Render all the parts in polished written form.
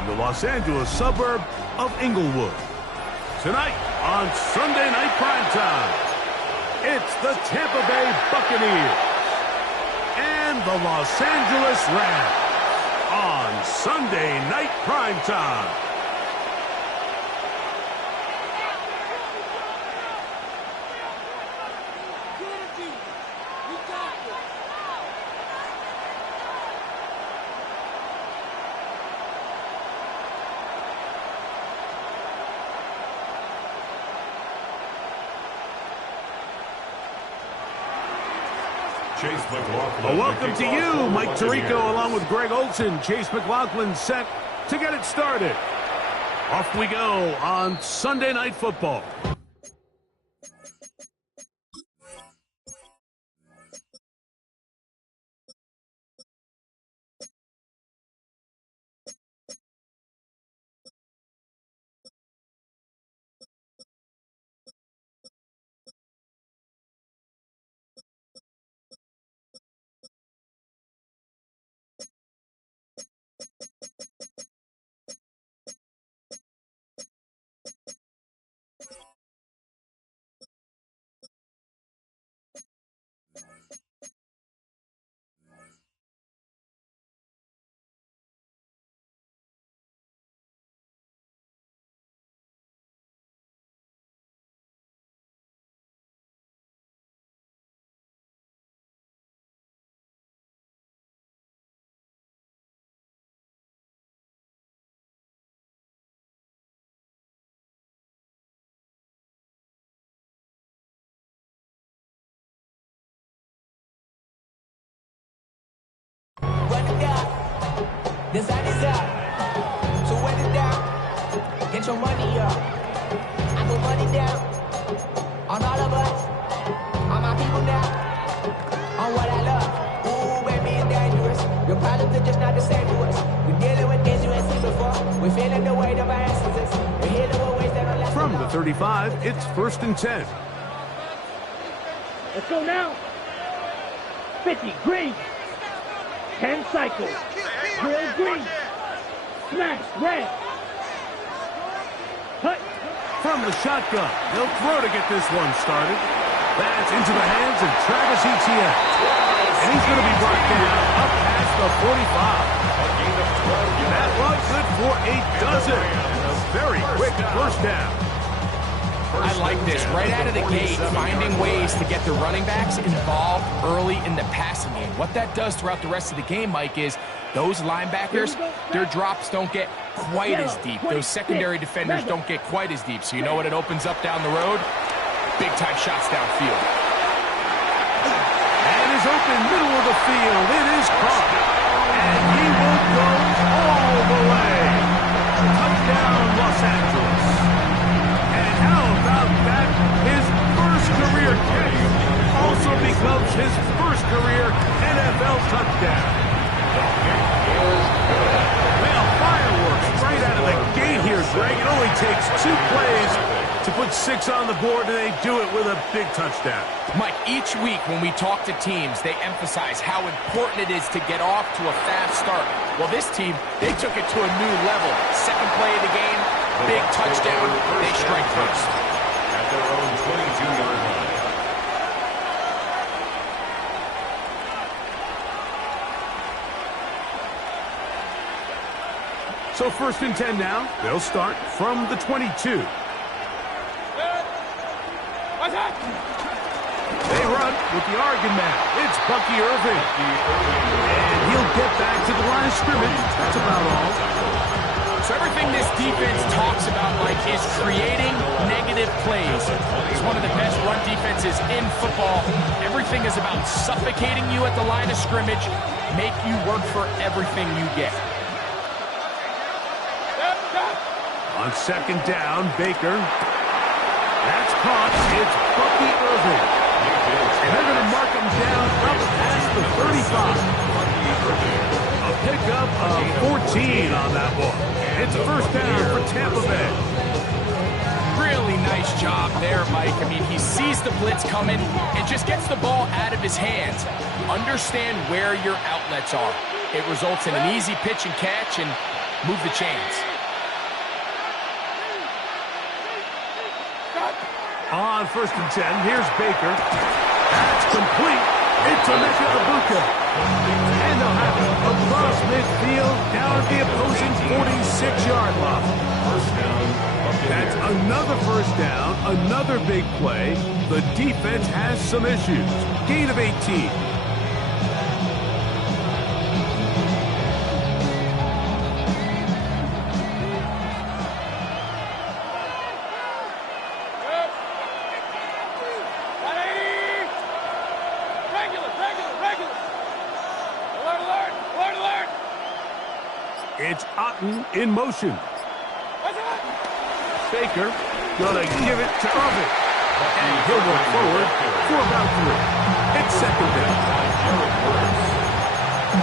in the Los Angeles suburb of Inglewood. Tonight on Sunday Night Primetime, it's the Tampa Bay Buccaneers and the Los Angeles Rams on Sunday Night Primetime. Welcome to you, Mike Tirico, along with Greg Olson. Chase McLaughlin set to get it started. Off we go on Sunday Night Football. The sun is up, so wet it down, get your money up, I put money down, on all of us, on my people now, on what I love. Ooh, baby, it's dangerous, your problems are just not the same to us. We're dealing with things you ain't seen before, we're feeling the weight of our ancestors, we're healing with ways that don't last. From the 35, it's 1st and 10. Let's go now. 50, green. 10 cycles. Drill green. Smash red. Cut. From the shotgun, they'll throw to get this one started. That's into the hands of Travis Etienne. And he's going to be brought down up past the 45. That was good for a dozen. And a very quick first down. I like this. Right out of the gate, finding ways to get the running backs involved early in the passing game. What that does throughout the rest of the game, Mike, is those linebackers, their drops don't get quite as deep. Those secondary defenders don't get quite as deep. So you know what it opens up down the road? Big-time shots downfield. And is open middle of the field. It is caught. And he will go all the way. Touchdown, Los Angeles. And how about that? His first career catch also becomes his first career NFL touchdown. Well, fireworks right out of the gate here, Greg. It only takes 2 plays to put 6 on the board, and they do it with a big touchdown. Mike, each week when we talk to teams, they emphasize how important it is to get off to a fast start. Well, this team, they took it to a new level. Second play of the game, big touchdown, they strike first. At their own 22-yard line. So 1st and 10 now. They'll start from the 22. They run with the Oregon man. It's Bucky Irving. And he'll get back to the line of scrimmage. That's about all. So everything this defense talks about, Mike, is creating negative plays. It's one of the best run defenses in football. Everything is about suffocating you at the line of scrimmage, make you work for everything you get. On 2nd down, Baker. That's caught. It's Bucky Irving. And they're going to mark him down up past the 35. A pickup of 14 on that one. It's 1st down for Tampa Bay. Really nice job there, Mike. I mean, he sees the blitz coming and just gets the ball out of his hands. Understand where your outlets are. It results in an easy pitch and catch, and move the chains. On 1st and 10, here's Baker. That's complete. It's Emeka Egbuka. And they'll have it across midfield down at the opposing 46-yard line. First down. That's another first down, another big play. The defense has some issues. Gain of 18. It's Otten in motion. Baker gonna give it to Irving. And he'll work forward for about 3. It's second down.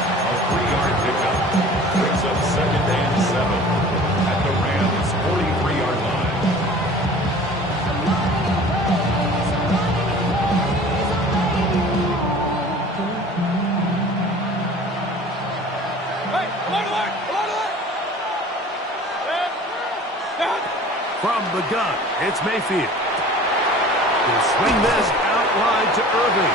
A 3-yard pickup. Brings up 2nd and 7 at the Rams' 43-yard line. From the gun, it's Mayfield. He'll swing this out wide to Irving.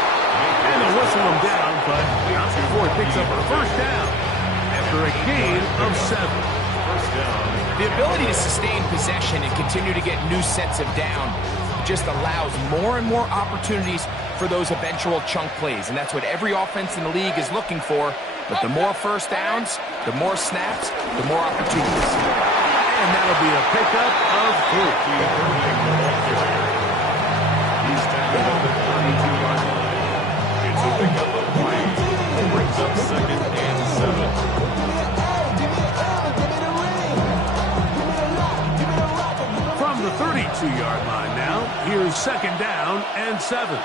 And they'll whistle him down, but not before he picks up a first down after a gain of 7. First down. The ability to sustain possession and continue to get new sets of down just allows more and more opportunities for those eventual chunk plays. And that's what every offense in the league is looking for. But the more first downs, the more snaps, the more opportunities. And that'll be a pickup of 3. He's tackled at the 32-yard line. It's a pickup of 3. Brings up 2nd and 7. From the 32-yard line now, here's 2nd down and 7.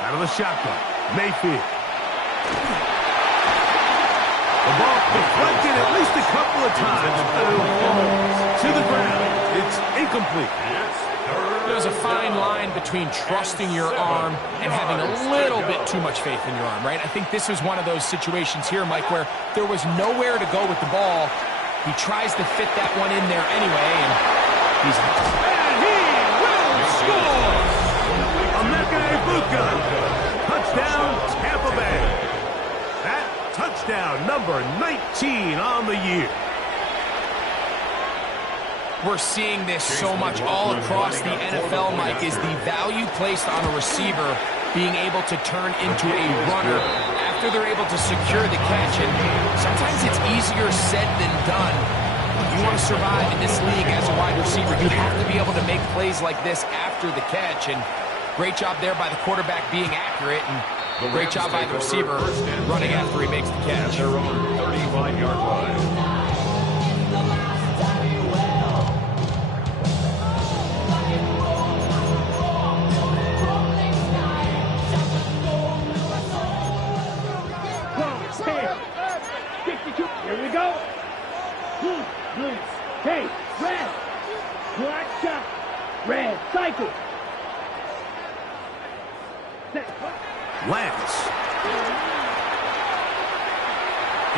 Out of the shotgun, Mayfield. The ball deflected at least a couple of times. To the ground. It's incomplete. There's a fine line between trusting your arm and having a little bit too much faith in your arm, right? I think this is one of those situations here, Mike, where there was nowhere to go with the ball. He tries to fit that one in there anyway, and he's... And he will score! Emeka Egbuka. Touchdown, Tampa Bay. That touchdown number 19 on the year. We're seeing this so much all across the NFL, Mike, is the value placed on a receiver being able to turn into a runner after they're able to secure the catch. And sometimes it's easier said than done. If you want to survive in this league as a wide receiver, you have to be able to make plays like this after the catch. And great job there by the quarterback being accurate, and great job by the receiver running after he makes the catch. Their own 35-yard line. Here we go. Blue. Hey, red. Black shot. Red. Cycle. Lance.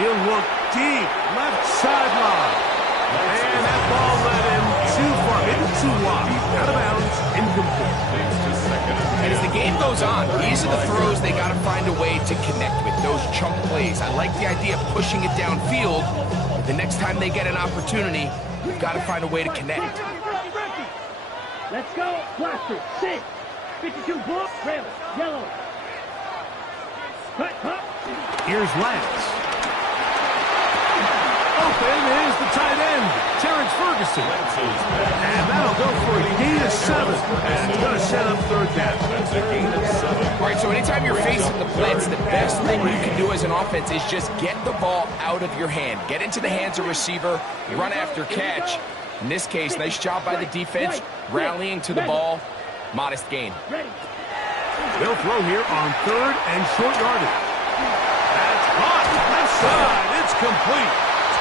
He'll look deep. Left sideline. And that ball led him too far. Maybe too wide. Out of bounds. Incomplete. And as the game goes on, these are the throws they got to find a way to connect with, those chunk plays. I like the idea of pushing it downfield, but the next time they get an opportunity, we've got to find a way to connect. Let's go. Blaster. 6. 52 blue. Red. Yellow. Cut. Here's Lance. Open is the tight end, Terrence Ferguson. And that'll go for a gain of 7. And it's going to set up 3rd down. That's a gain of 7. All right, so anytime you're facing the blitz, the best thing you can do as an offense is just get the ball out of your hand. Get into the hands of receiver, run after catch. In this case, nice job by the defense, rallying to the ball. Modest gain. They'll throw here on 3rd and short yardage. That's hot. Left side. It's complete.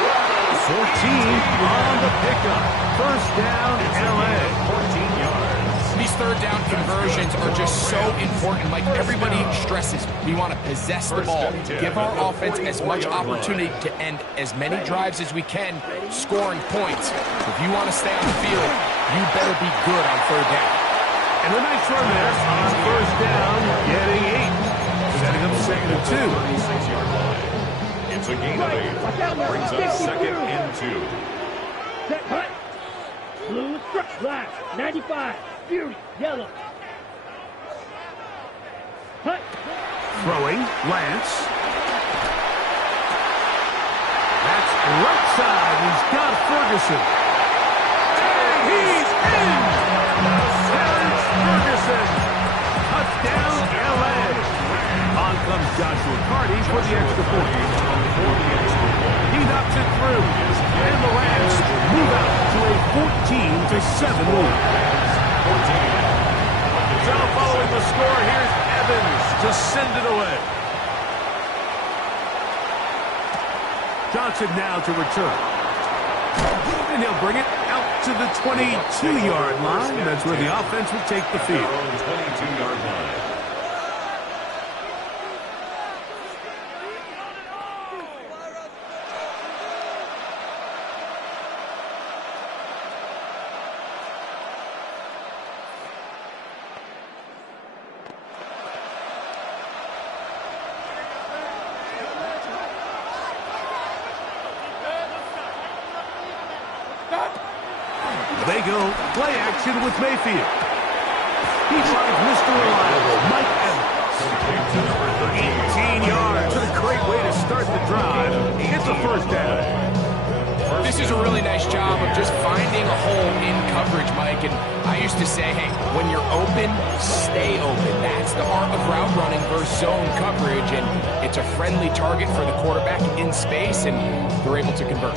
14 on the pickup. First down, LA. 14 yards. These These third down conversions are just so important. Like everybody stresses, we want to possess the ball, give our offense as much opportunity to end as many drives as we can, scoring points. If you want to stay on the field, you better be good on third down. And a nice run there on first down, getting 8. Setting up second and 2. 36-yard line. It's a gain of 8. Brings up second and 2. Set, cut. Blue, black, 95, fury, yellow. Cut. Throwing, Lance. That's right side. He's got Ferguson. And he's in! Terrence Ferguson. Touchdown, L.A. On comes Joshua Carty for the extra point. He knocks it through. And the Rams move out to a 14-7 lead. So following the score, here's Evans to send it away. Johnson now to return. And he'll bring it out to the 22-yard line. That's where the offense will take the field. 22-yard line. They go play action with Mayfield. He finds Mr. Reliable, Mike Evans. 18 yards. What a great way to start the drive. It's a first down. This is a really nice job of just finding a hole in coverage, Mike. And I used to say, hey, when you're open, stay open. That's the art of route running versus zone coverage. And it's a friendly target for the quarterback in space, and they're able to convert.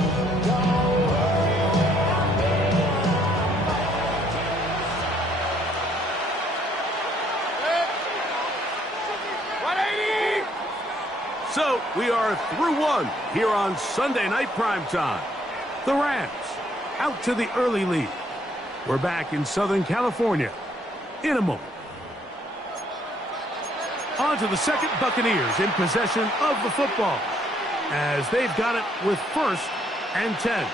So we are through one here on Sunday Night Primetime. The Rams out to the early lead. We're back in Southern California in a moment. On to the second, Buccaneers in possession of the football as they've got it with 1st and 10.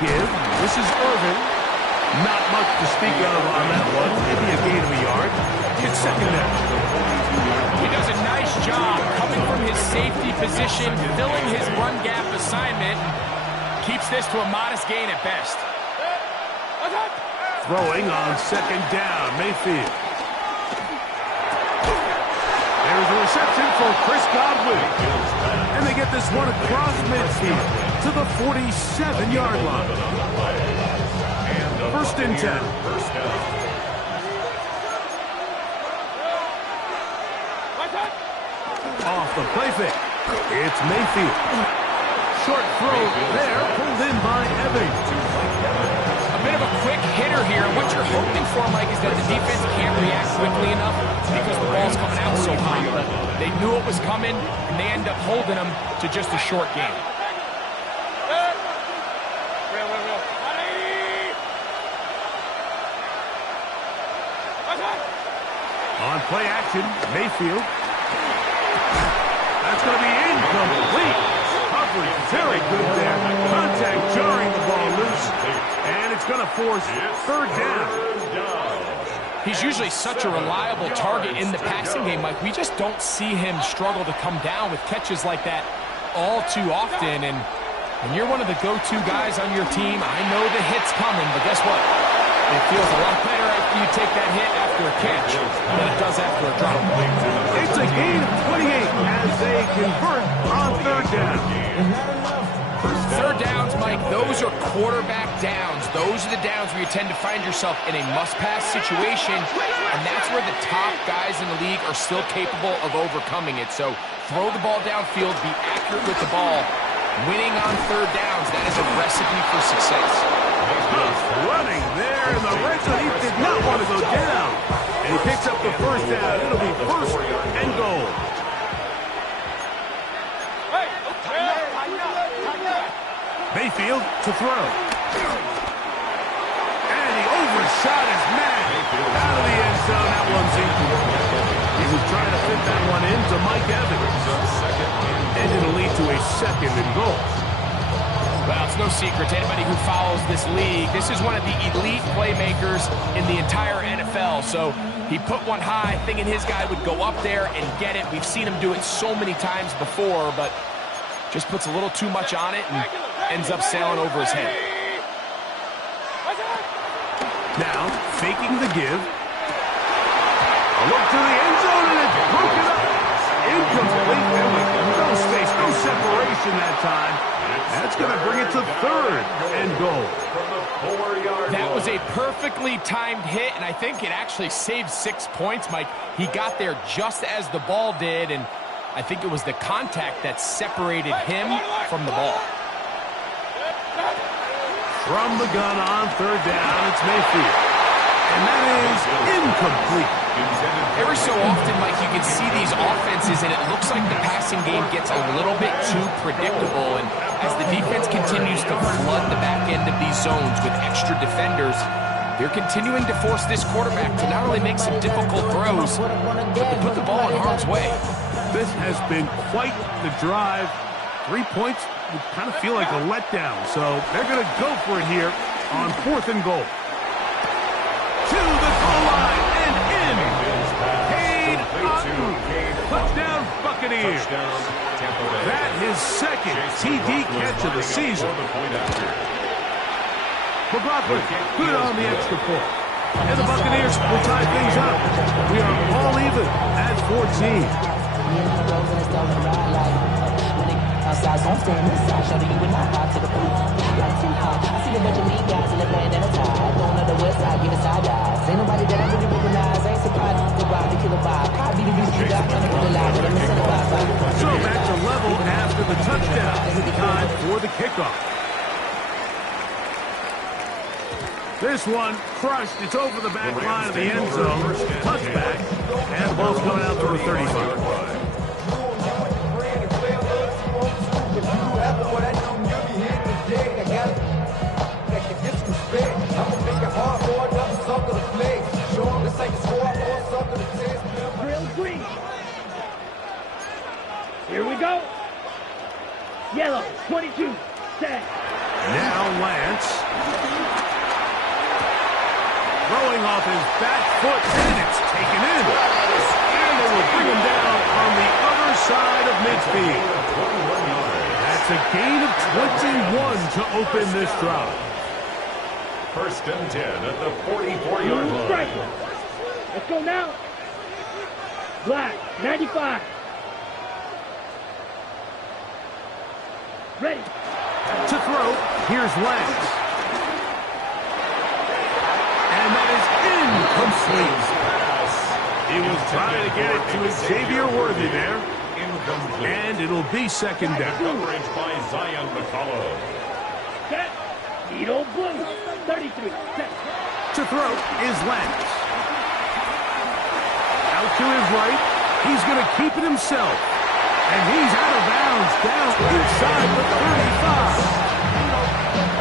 Give. This is Irvin. Not much to speak of on that one. Maybe a gain of a yard. It's second down. He does a nice job coming from his safety position, filling his run gap assignment. Keeps this to a modest gain at best. Throwing on second down, Mayfield. There's a reception for Chris Godwin. And they get this one across midfield to the 47-yard line. 1st and 10. Off the play fake. It's Mayfield. Short throw there, pulled in by Evans. A bit of a quick hitter here. What you're hoping for, Mike, is that the defense can't react quickly enough because the ball's coming out so hot. But they knew it was coming, and they end up holding them to just a short game. On play action, Mayfield. That's going to be incomplete. Coverage very good there. Contact jarring the ball loose. And it's going to force 3rd down. He's usually such a reliable target in the passing game, Mike. We just don't see him struggle to come down with catches like that all too often. And when you're one of the go-to guys on your team, I know the hit's coming, but guess what? It feels a lot better after you take that hit after a catch than it does after a drop. It's a gain of 28 as they convert on 3rd down. 3rd downs, Mike, those are quarterback downs. Those are the downs where you tend to find yourself in a must-pass situation, and that's where the top guys in the league are still capable of overcoming it. So throw the ball downfield, be accurate with the ball. Winning on 3rd downs, that is a recipe for success. Running there in the red zone. He did not want to go down. And he picks up the 1st down. It'll be 1st and goal. Mayfield to throw. And he overshot his man. Out of the end zone, that one's incomplete. He was trying to fit that one into Mike Evans. And it'll lead to a 2nd and goal. Well, it's no secret to anybody who follows this league. This is one of the elite playmakers in the entire NFL. So he put one high, thinking his guy would go up there and get it. We've seen him do it so many times before, but just puts a little too much on it and ends up sailing over his head. Now, faking the give. A look to the end zone, and it's broken up. Incomplete. No space, no separation that time. That's going to bring it to 3rd and goal. That was a perfectly timed hit, and I think it actually saved 6 points, Mike. He got there just as the ball did, and I think it was the contact that separated him from the ball. From the gun on 3rd down, it's Mayfield. And that is incomplete. Every so often, Mike, you can see these offenses, and it looks like the passing game gets a little bit too predictable. And as the defense continues to flood the back end of these zones with extra defenders, they're continuing to force this quarterback to not only make some difficult throws, but to put the ball in harm's way. This has been quite the drive. 3 points would kind of feel like a letdown. So they're going to go for it here on 4th and goal. To the goal line and in. Cade Otton. Touchdown Buccaneers. That his 2nd TD catch of the season. McLaughlin, good on the extra point. And the Buccaneers will tie things up. We are all even at 14. Outside, so I'm staying inside, showing you when I ride to the pool. Like Tupac, I see a bunch of mean guys in the band and a tie. Going to the west side, giving side eyes. Ain't nobody that I really recognize. Ain't surprised to ride the killer vibe. Probably the reason you got trying to put a lie, but I'm missing the vibe. So back to level after the touchdown. Time for the kickoff. This one crushed. It's over the back line of the end zone. Touchback. And the ball's coming out to the 35. Here we go. Yellow, 22, set. Now Lance. Throwing off his back foot, and it's taken in. And they will bring him down on the other side of midfield. That's a gain of 21 to open this drive. 1st and 10 at the 44-yard line. Let's go now. Black, 95. Ready. To throw, here's Lance. And that is incomplete. He was trying to get it to Xavier Worthy there. And it'll be 2nd down. Coverage by Zion McCullough. Set. Needle blue, 33, set. To throw is Lance. Out to his right. He's going to keep it himself. And he's out of bounds down inside the 35.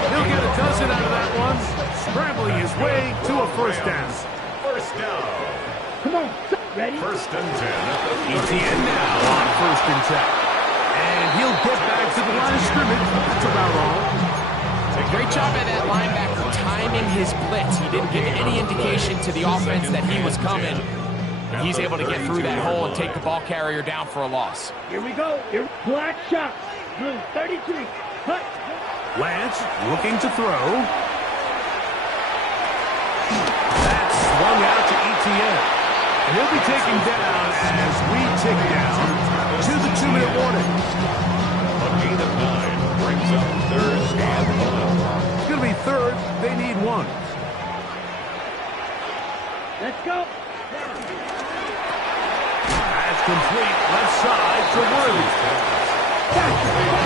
He'll get a dozen out of that one. Scrambling his way to a 1st down. 1st down. Come on, ready? 1st and 10 at the ETN now on 1st and 10. And he'll get back to the line of scrimmage. That's about all. Great job by that linebacker timing his blitz. He didn't give any indication to the offense that he was coming. And he's able to get through that hole and take the ball carrier down for a loss. Here we go. Here, black shot. Blue, 33. Cut. Lance looking to throw. That's swung out to ETN. And he'll be taken down as we tick down to the 2-minute warning. A gain of 9 brings up 3rd and 1. It's going to be 3rd. They need 1. Let's go. That's complete. Left side to Worthy.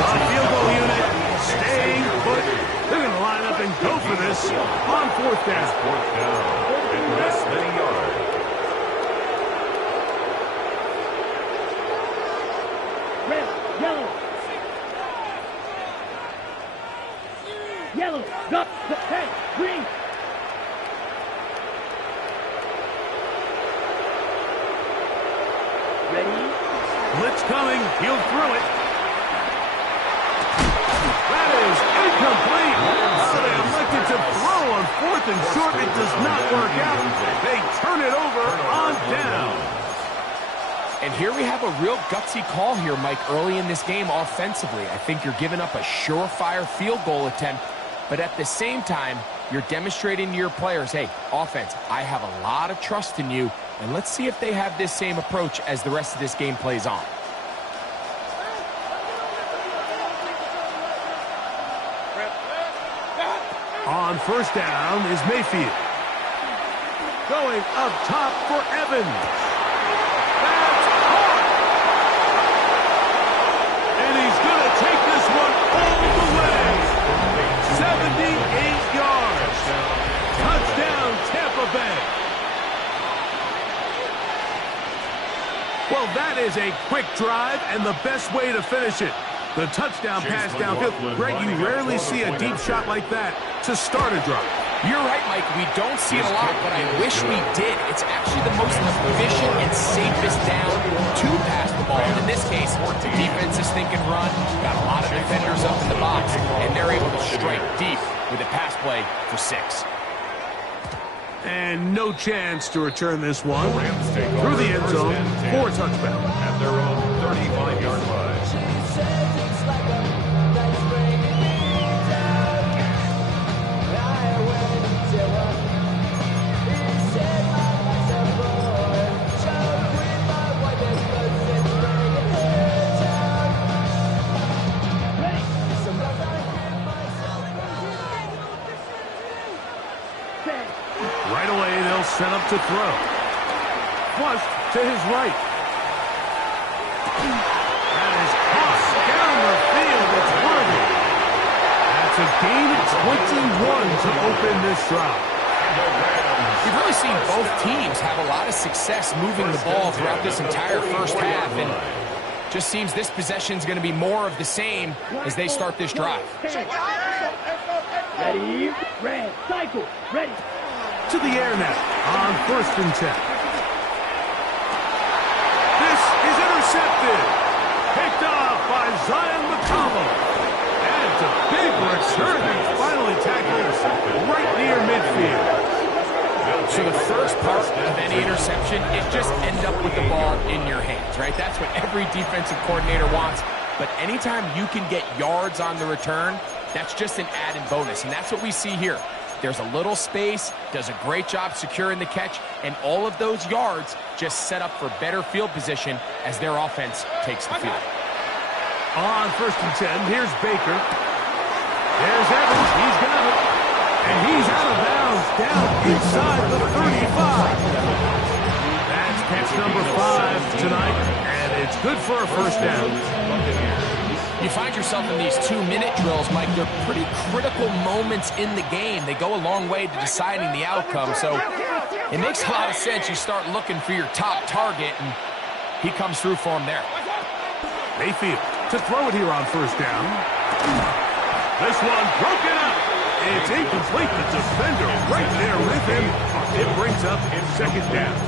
On field goal unit. Staying put. They're going to line up and go for this on 4th down. 4th down. And less than a yard. Red, yellow. Go. Hey, green. Ready? Blitz coming. He'll throw it. That is incomplete. So they elected to throw on 4th and short. It does not work out. They turn it over on down. And here we have a real gutsy call here, Mike, early in this game offensively. I think you're giving up a surefire field goal attempt, but at the same time, you're demonstrating to your players, hey, offense, I have a lot of trust in you, and let's see if they have this same approach as the rest of this game plays on. On first down is Mayfield. Going up top for Evans. That's caught. And he's going to take this one all the way. 78 yards. Touchdown, Tampa Bay. Well, that is a quick drive and the best way to finish it. The touchdown pass downfield. Greg, you rarely see a deep shot like that to start a drive. You're right, Mike. We don't see it a lot, but I wish we did. It's actually the most efficient and safest down to pass the ball. And in this case, the defense is thinking run, got a lot of defenders up in the box, and they're able to strike deep with a pass play for 6. And no chance to return this one through the end zone for a touchback. At their own 35-yard line. Right away, they'll set up to throw. Flushed to his right. That is tossed down the field. It's worthy. That's a gain of 21 to open this drive. You've really seen both teams have a lot of success moving the ball throughout this entire first half, and just seems this possession's going to be more of the same as they start this drive. Ready? Red. Cycle. Ready. To the air now on first and 10. This is intercepted. Picked off by Zion McCollum. And it's a big return. He finally tackles right near midfield. So the first part of any interception is just end up with the ball in your hands, right? That's what every defensive coordinator wants. But anytime you can get yards on the return, that's just an added bonus. And that's what we see here. There's a little space, does a great job securing the catch, and all of those yards just set up for better field position as their offense takes the field. On first and 10, here's Baker. There's Evans. He's got it. And he's out of bounds down inside the 35. That's catch number 5 tonight, and it's good for a first down. You find yourself in these 2-minute drills, Mike. They're pretty critical moments in the game. They go a long way to deciding the outcome, so it makes a lot of sense. You start looking for your top target, and he comes through for him there. Mayfield to throw it here on first down. This one broken up. It's incomplete. The defender right there with him. It brings up second down.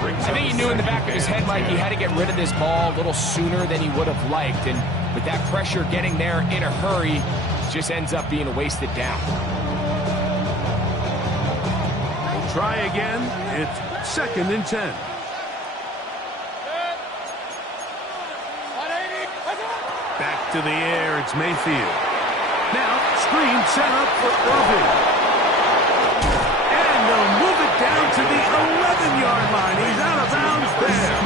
I think he knew in the back of his head, Mike, he had to get rid of this ball a little sooner than he would have liked. And with that pressure getting there in a hurry, it just ends up being a wasted down. We'll try again. It's second and 10. Back to the air. It's Mayfield. Now, screen set up for Irving. And they'll move it down to the 11-yard line. He's out of bounds there.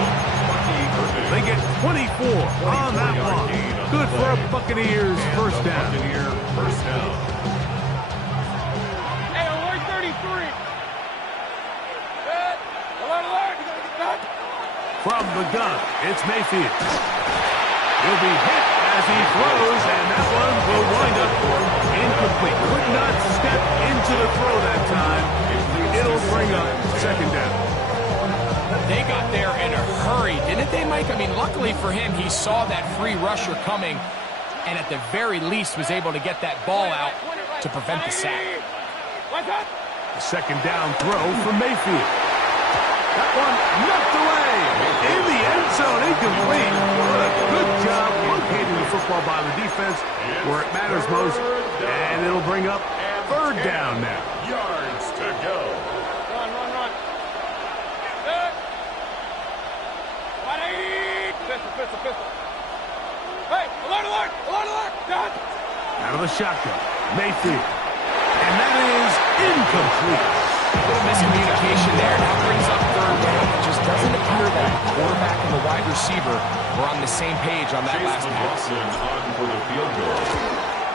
They get 24 on that one. Good for a Buccaneers first down. Hey, alert 33. Alert. From the gun, it's Mayfield. He'll be hit as he throws, and that one will wind up incomplete. Could not step into the throw that time. It'll bring up second down. They got there in a hurry, didn't they, Mike? I mean, luckily for him, he saw that free rusher coming, and at the very least was able to get that ball out to prevent the sack. What's up? The second down throw for Mayfield. That one knocked away. In the end zone, incomplete. Good job locating the football by the defense where it matters most. And it'll bring up third down now. Yards to go. Run. Good. Pistol. Hey, alert. Done. Out of the shotgun, Mayfield. And that is incomplete. A little miscommunication there. Now brings up third down. It just doesn't appear that the quarterback and the wide receiver were on the same page on that last pass. Wilson on for the field goal.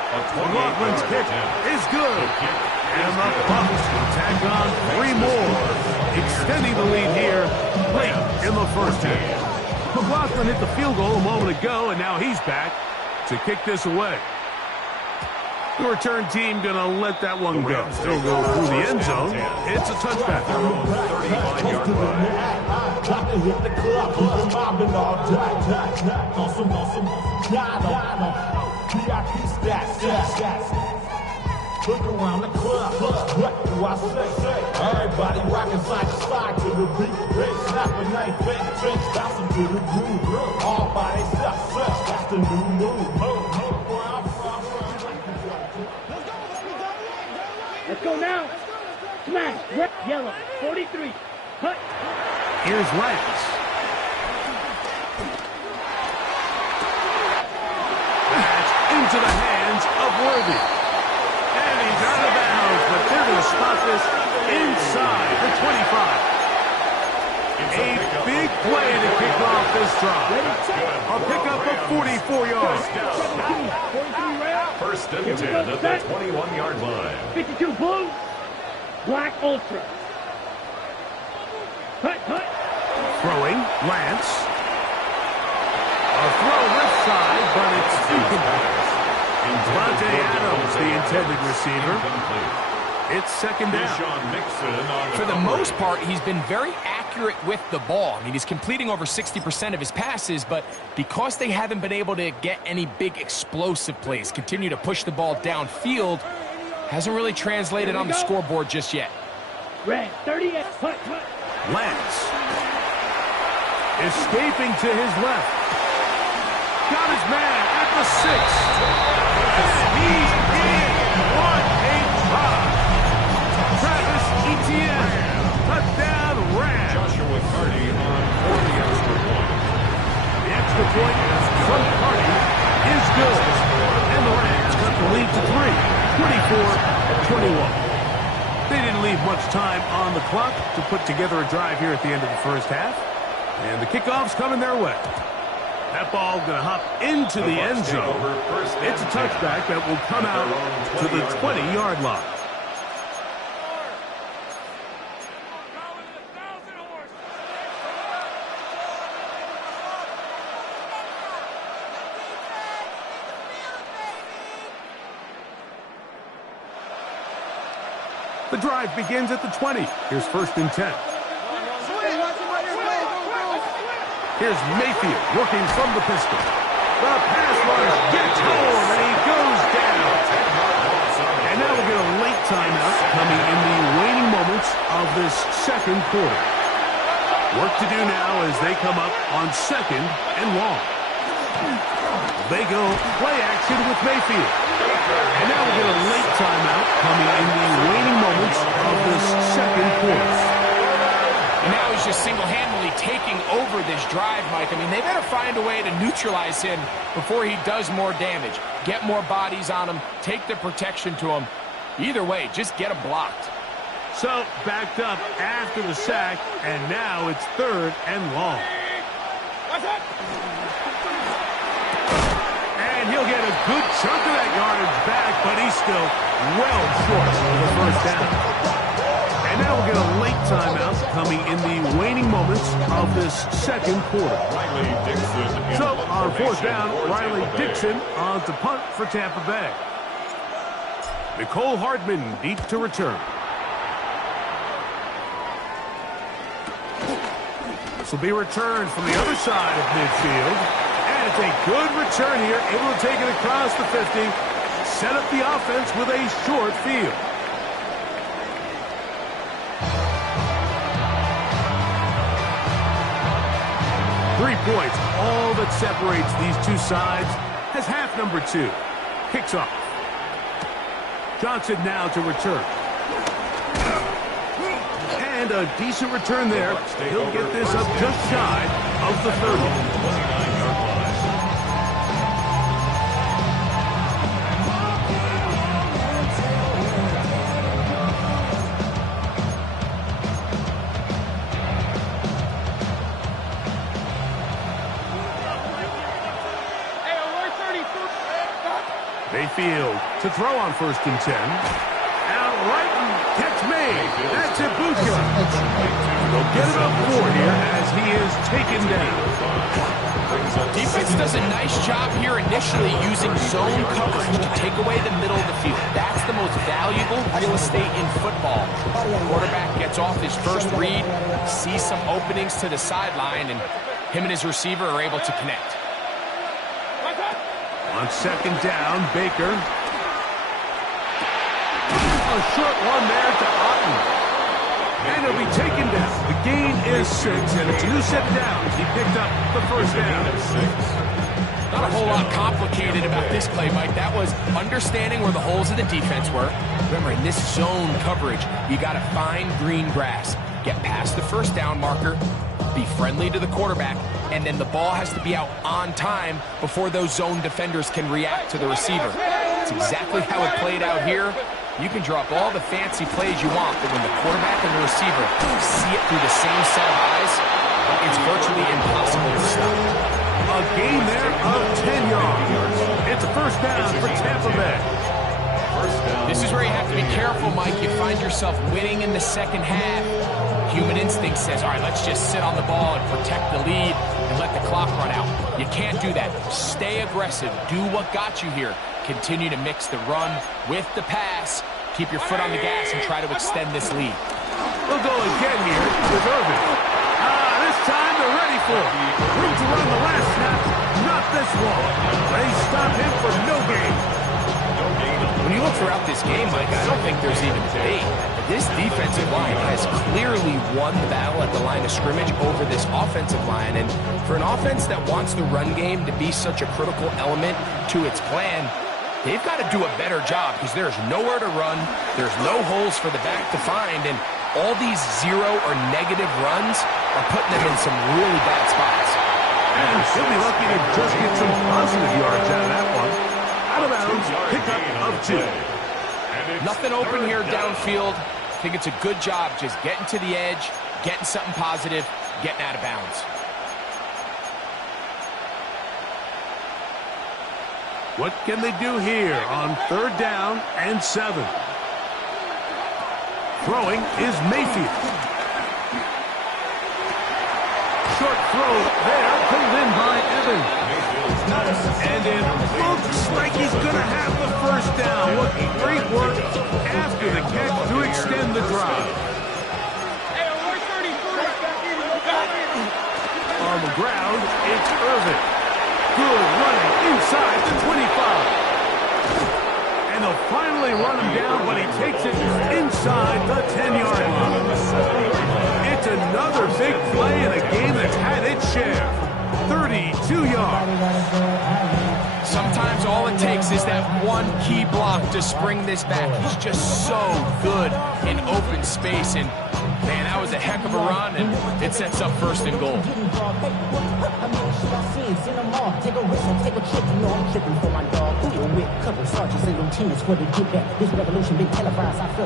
A McLaughlin's 28-yard kick attempt. is good. The kick And is the good. Bucs will tack on 3 more, extending the lead here late in the first half. McLaughlin hit the field goal a moment ago, and now he's back to kick this away. The return team going to let that one go. It'll go through the end zone. It's a touchback. 35-yard line. Got to hit the club, keep mobbing all day. On some VIP stats. Look around the club, what do I say? Everybody rocking side to side to the beat. They snapping, they fake tricks, bouncing to the groove. All by themselves, that's the new move. Let's go now. Smash. Red, yellow. 43. Cut. Here's Lance. That's into the hands of Worthy. And he's out of bounds, but they're going to spot this inside the 25. A big play to kick off this drive. A pickup of 44 yards. 43 red. First and Here we 10 go, at the set. 21-yard line. 52 blue. Black ultra. Cut. Throwing, Lance. A throw left side, but it's incomplete. Devontae Adams, the intended receiver. It's second down. For the most part, he's been very accurate with the ball. I mean, he's completing over 60% of his passes, but because they haven't been able to get any big explosive plays, continue to push the ball downfield, hasn't really translated on the scoreboard just yet. Red. 38. Cut. Lance. Escaping to his left. Got his man at the 6. And he's in. What a drive. Travis Etienne. Touchdown Rams. Joshua Carty on for the extra point. The extra point from Carty is good. And the Rams cut the lead to 3. 24-21. They didn't leave much time on the clock to put together a drive here at the end of the first half. And the kickoff's coming their way. That ball going to hop into the end zone. It's a touchback that will come out to the 20-yard line. The drive begins at the 20. Here's first and 10. Here's Mayfield working from the pistol. The pass rush gets home, and he goes down. And now we'll get a late timeout coming in the waning moments of this second quarter. Work to do now as they come up on second and long. They go play action with Mayfield. And now we'll get a late timeout coming in the waning moments of this second quarter. And now he's just single-handedly taking over this drive, Mike. I mean, they better find a way to neutralize him before he does more damage. Get more bodies on him, take the protection to him. Either way, just get him blocked. So, backed up after the sack, and now it's third and long. What's up? And he'll get a good chunk of that yardage back, but he's still well short of the first down. And now we'll get a late timeout coming in the waning moments of this second quarter. Riley Dixon. So, on fourth down, Riley Dixon on to punt for Tampa Bay. Nicole Hardman deep to return. This will be returned from the other side of midfield. And it's a good return here, able to take it across the 50. set up the offense with a short field. Points, all that separates these two sides, as half number 2 kicks off. Johnson now to return. And a decent return there. He'll get this up just shy of the 30. Mayfield to throw on 1st and 10. Out right and catch made. That's Ibuka. They'll get it up 4 here as he is taken down. Defense does a nice job here initially using zone coverage to take away the middle of the field. That's the most valuable real estate in football. The quarterback gets off his first read, sees some openings to the sideline, and him and his receiver are able to connect. On 2nd down, Baker. A short one there to Otten. And he'll be taken down. The gain is 6, and it's a new set of downs. He picked up the 1st down. Not a whole lot complicated about this play, Mike. That was understanding where the holes of the defense were. Remember, in this zone coverage, you got to find green grass. Get past the 1st down marker. Be friendly to the quarterback, and then the ball has to be out on time before those zone defenders can react to the receiver. It's exactly how it played out here. You can drop all the fancy plays you want, but when the quarterback and the receiver see it through the same set of eyes, it's virtually impossible to stop. A gain there of 10 yards. It's a 1st down for Tampa Bay. This is where you have to be careful, Mike. You find yourself winning in the 2nd half. Human instinct says, all right, let's just sit on the ball and protect the lead and let the clock run out. You can't do that. Stay aggressive. Do what got you here. Continue to mix the run with the pass. Keep your foot on the gas and try to extend this lead. We'll go again here with Irvin. This time they're ready for it. Room to run the last snap. Not this one. They stop him for no gain. When you look throughout this game, Mike, I don't think there's even debate. This defensive line has clearly won the battle at the line of scrimmage over this offensive line. And for an offense that wants the run game to be such a critical element to its plan, they've got to do a better job because there's nowhere to run. There's no holes for the back to find. And all these 0 or negative runs are putting them in some really bad spots. And he'll be lucky to just get some positive yards out of that one. Out of bounds, pickup of 2. Nothing open here downfield. I think it's a good job just getting to the edge, getting something positive, getting out of bounds. What can they do here on 3rd down and 7? Throwing is Mayfield. Short throw there, pulled in by Evans. And it looks like he's going to have the 1st down. What great work after the catch to extend the drive. On the ground, it's Irvin. Good running inside the 25. And they'll finally run him down when he takes it inside the 10-yard line. It's another big play in a game that's had its share. 32 yards. Sometimes all it takes is that one key block to spring this back. He's just so good in open space. And, man, that was a heck of a run, and it sets up 1st and goal.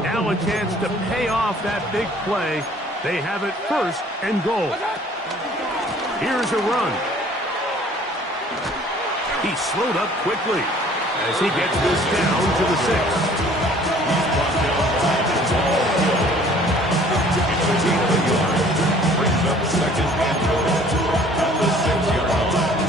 Now a chance to pay off that big play. They have it 1st and goal. Here's a run. He slowed up quickly as he gets this down to the 6. Brings up 2nd and goal at the 6-yard line.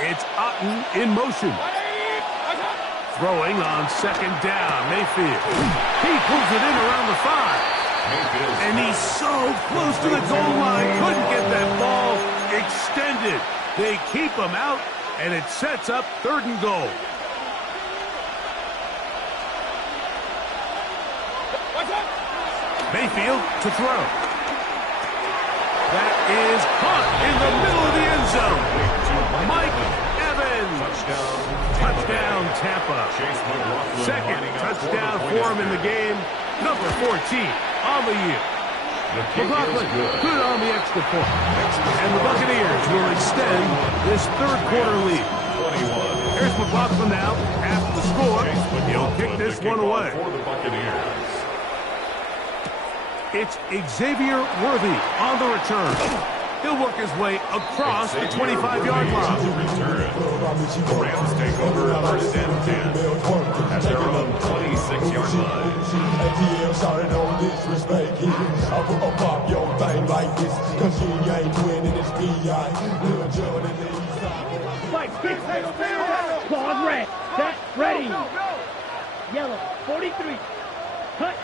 It's Otten in motion. Throwing on second down. Mayfield. He pulls it in around the 5. And he's so close to the goal line. Couldn't get that ball extended. They keep him out, and it sets up 3rd and goal. Mayfield to throw. That is caught in the middle of the end zone. Mike Evans. Touchdown, Tampa. Second touchdown for him in the game. Number 14 on the year. McLaughlin good on the extra point. And the Buccaneers will extend this 3rd quarter lead. Here's McLaughlin now after the score. He'll kick this one away. It's Xavier Worthy on the return. He'll work his way across the 25-yard line. The Rams take over 1st and 10 at their own 26-yard line. ATL started on disrespect. I'll pop your thing like this, cause you ain't winning this PI. Lil Jordan, Fight, kick, claws red. Set, ready. Yellow, 43. Cut.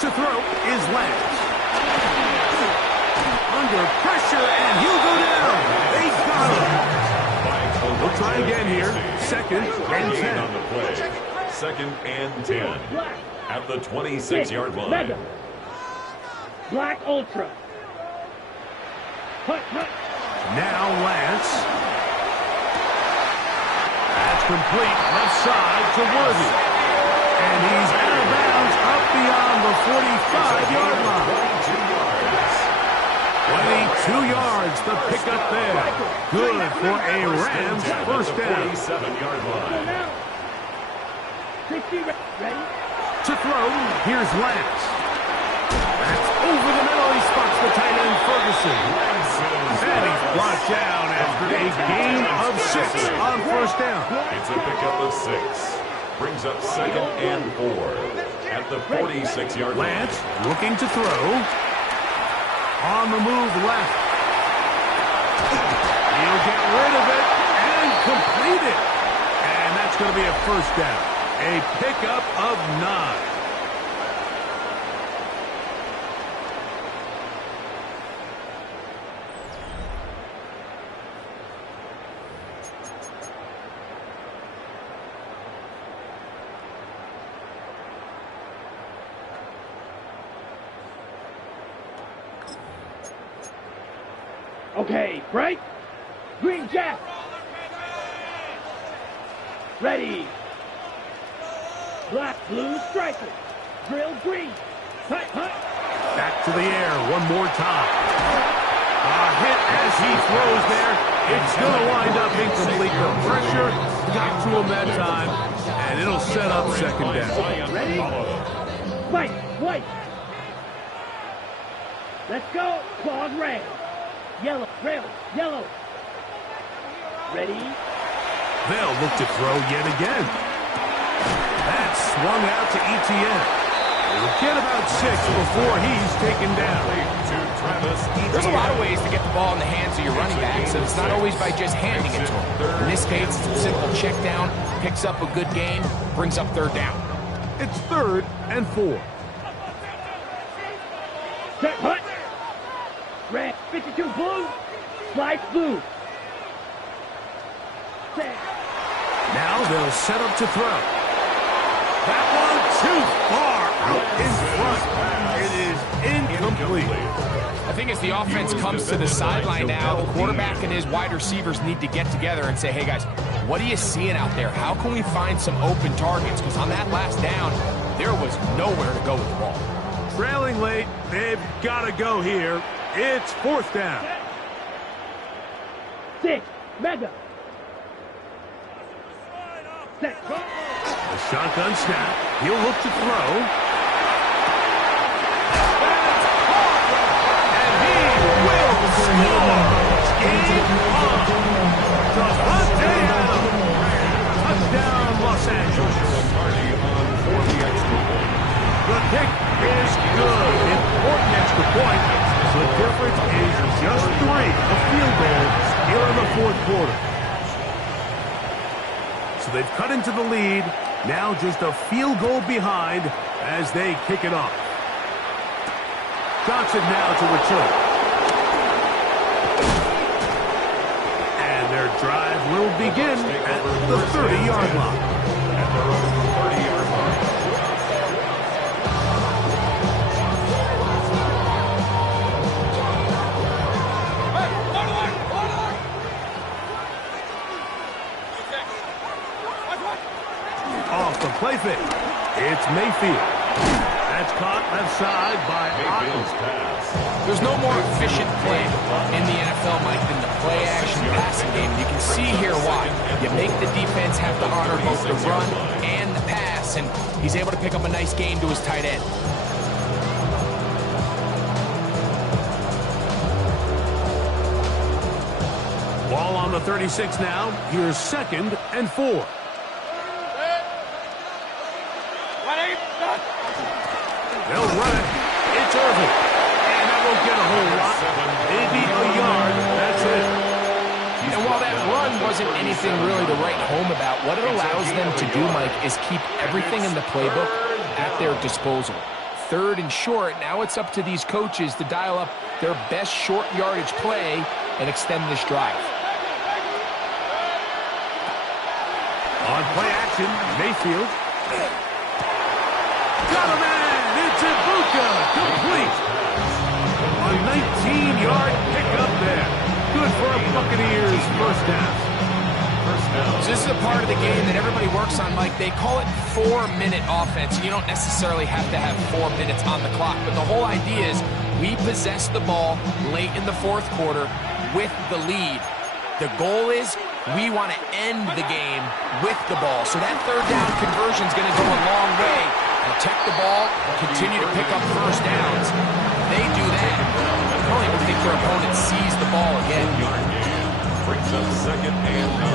To throw is Lance. Under pressure, and he'll go down. They got him. We'll try again here. 2nd and 10. On the play. 2nd and 10 at the 26-yard line. Mega. Black Ultra. Cut. Now Lance. That's complete. Left side to Worthy. And he's out of bounds up beyond the 45-yard line. 22 yards to pick up there. Good for a Rams 1st down. 47-yard line. 60, ready. To throw, here's Lance. That's over the middle. He spots the tight end Ferguson. And he's brought down after a gain of 6 on 1st down. It's a pickup of 6. Brings up 2nd and 4 at the 46-yard line. Lance looking to throw. On the move left. He'll get rid of it and complete it. And that's going to be a 1st down. A pickup of 9. Okay, break. Green Jack. Ready. Black, blue, striker. Drill, green. Hut. Back to the air one more time. A hit as he throws there. It's going to wind up incomplete. The pressure got to him that time, and it'll set up 2nd down. Ready? White. Let's go. Claws red. Yellow, rail, yellow. Ready? They'll look to throw yet again. That's swung out to Etienne. He'll get about 6 before he's taken down. There's a lot of ways to get the ball in the hands of your running back, so it's not always by just handing it to him. In this case, it's a simple check down, picks up a good gain, brings up 3rd down. It's 3rd and 4. Set, hut. Red, 52, blue. Slice, blue. Set. Now they'll set up to throw. That one too far out in front. It is incomplete. I think as the offense comes to the sideline now, the quarterback and his wide receivers need to get together and say, hey guys, what are you seeing out there? How can we find some open targets? Because on that last down, there was nowhere to go with the ball. Trailing late, they've got to go here. It's 4th down. 6, mega. Set. The shotgun snap. He'll look to throw. And he will score. Game on. Devontae Adams. Touchdown, Los Angeles. The kick is good. Important extra point. The difference is just 3. A field goal here in the 4th quarter. So they've cut into the lead. Now just a field goal behind as they kick it off. Johnson now to return. And their drive will begin at the 30-yard line. At their own 30-yard line. Off the play fake. It's Mayfield. That's caught left side by Mayfield's Otton. pass. There's no more efficient play in the NFL, Mike, than the play-action passing game. You can see here why. You make the defense have to honor both the run and the pass, and he's able to pick up a nice gain to his tight end. Ball on the 36 now. Here's 2nd and 4. They'll run it. It's Irvin. And that won't get a whole lot. Maybe a yard. That's it. And while that run wasn't anything really to write home about, what it allows them to do, Mike, is keep everything in the playbook at their disposal. 3rd and short, now it's up to these coaches to dial up their best short yardage play and extend this drive. On play action, Mayfield. Got him in. It's Ibuka. Complete. A 19-yard pickup there. Good for a Buccaneers first down. So this is a part of the game that everybody works on, Mike. They call it 4-minute offense. You don't necessarily have to have 4 minutes on the clock, but the whole idea is we possess the ball late in the 4th quarter with the lead. The goal is we want to end the game with the ball. So that 3rd down conversion is going to go a long way. Protect the ball, continue to pick up first downs. They do that. I don't even think their opponent sees the ball again. Brings up 2nd and 9.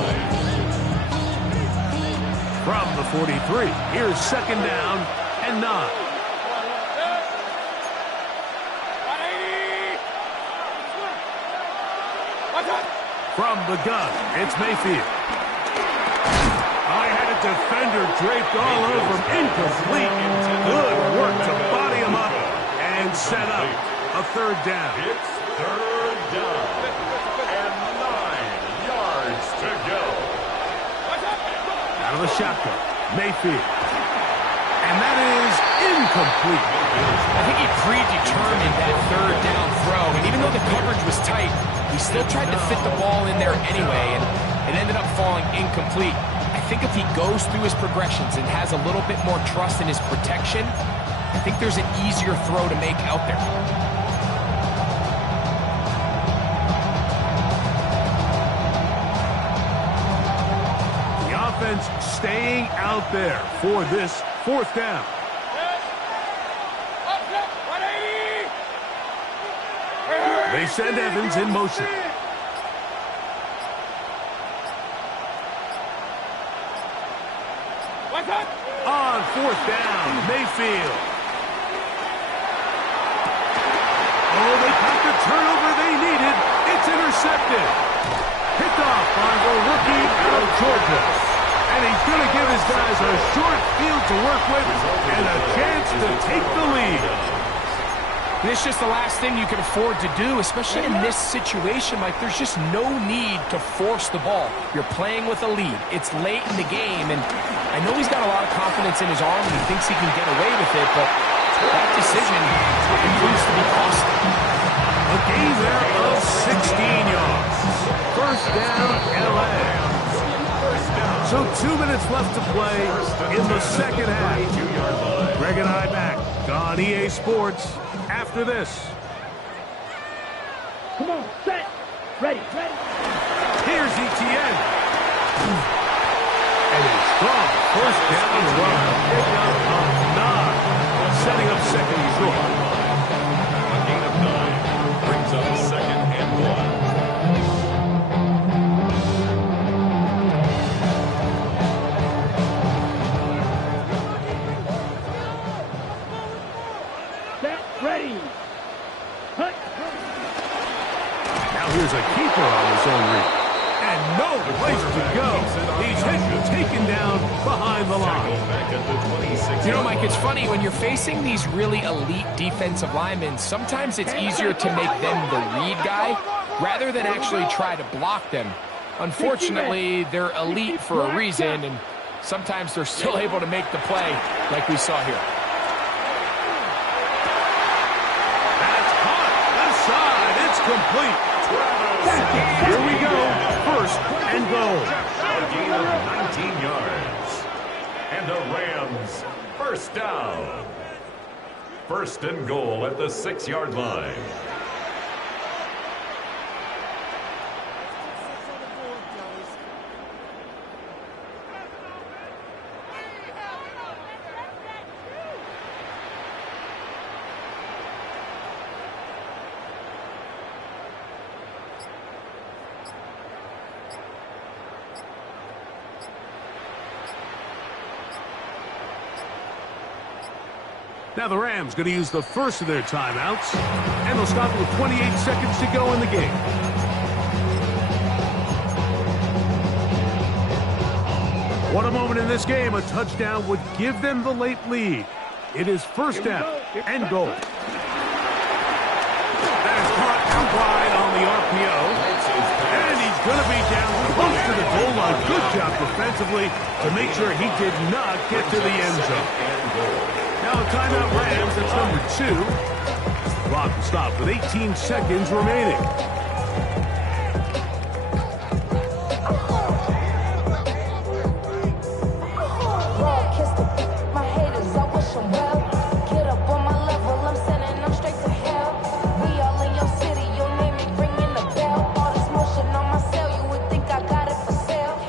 From the 43, here's 2nd down and 9. From the gun, it's Mayfield. I had a defender draped all over him. Incomplete. Good work to body him up and set up a 3rd down. It's 3rd down. And 9 yards to go. Out of the shotgun, Mayfield. And that is incomplete. I think he predetermined that 3rd down throw, and even though the coverage was tight, he still tried to fit the ball in there anyway, and it ended up falling incomplete. I think if he goes through his progressions and has a little bit more trust in his protection, I think there's an easier throw to make out there. The offense staying out there for this 4th down. They send Evans in motion. On 4th down, Mayfield. Oh, they got the turnover they needed. It's intercepted. Picked off by the rookie out of Georgia. And he's going to give his guys a short field to work with and a chance to take the lead. And it's just the last thing you can afford to do, especially in this situation. Like, there's just no need to force the ball. You're playing with a lead. It's late in the game, and I know he's got a lot of confidence in his arm, and he thinks he can get away with it, but that decision proves to be costly. A gain there of 16 yards. First down, LA. So 2 minutes left to play in the 2nd half. Greg and I back on EA Sports after this. Come on, set, ready. Here's ETN. And a strong first down run. Pickup of 9. Setting up 2nd and short. A gain of 9 brings up 2nd and 1. Ready. Now here's a keeper on his own read. And no place to go. He's hit and taken down behind the line. You know, Mike, it's funny, when you're facing these really elite defensive linemen, sometimes it's easier to make them the read guy rather than actually try to block them. Unfortunately, they're elite for a reason, and sometimes they're still able to make the play like we saw here. That's hot. Left side. It's complete. Here we go. First and goal. A gain of 19 yards. And the Rams, first down. First and goal at the 6-yard line. Now the Rams going to use the first of their timeouts, and they'll stop with 28 seconds to go in the game. What a moment in this game. A touchdown would give them the late lead. It is first down and goal. That is caught out wide on the RPO. And he's going to be down close to the goal line. Good job defensively to make sure he did not get to the end zone. Now a timeout Rams, that's number 2. Clock will stop with 18 seconds remaining.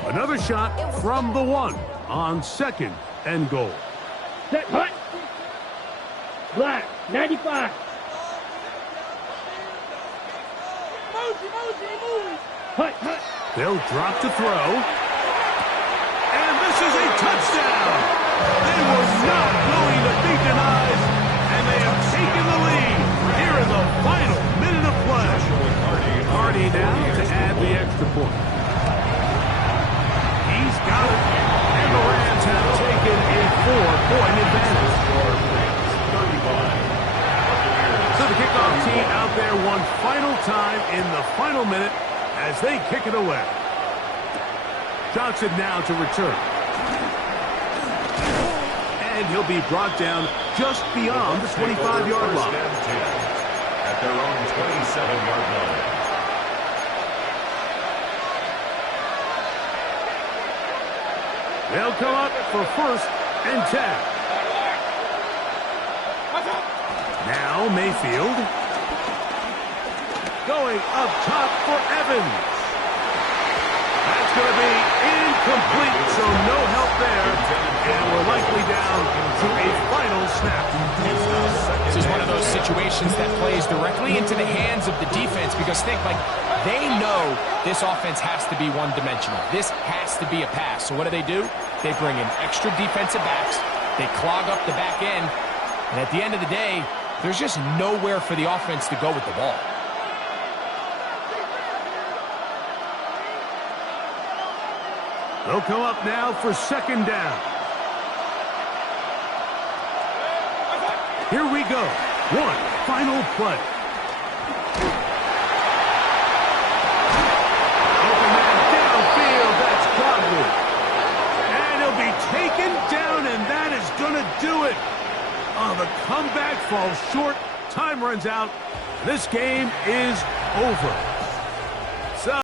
Another shot from the 1 on second and goal. Set, hut. Black, 95. Hut, hut. They'll drop to throw. And this is a touchdown. They were not going to be denied. And they have taken the lead here in the final minute of play. Hardy now to add the extra point. He's got it. And the Rams have taken a 4-point advantage. So the kickoff team out there one final time in the final minute as they kick it away. Johnson now to return. And he'll be brought down just beyond the 25-yard line. At their own 27-yard line. They'll come up for first and 10. Now Mayfield. Going up top for Evans. That's going to be incomplete, so no help there. And we're likely down to a final snap. This is one of those situations that plays directly into the hands of the defense because they know this offense has to be one-dimensional. This has to be a pass. So what do? They bring in extra defensive backs. They clog up the back end. And at the end of the day, there's just nowhere for the offense to go with the ball. They'll come up now for second down. Here we go. One final play. Open man downfield. That's Godwin. And he'll be taken down, and that is going to do it. Oh, the comeback falls short. Time runs out. This game is over.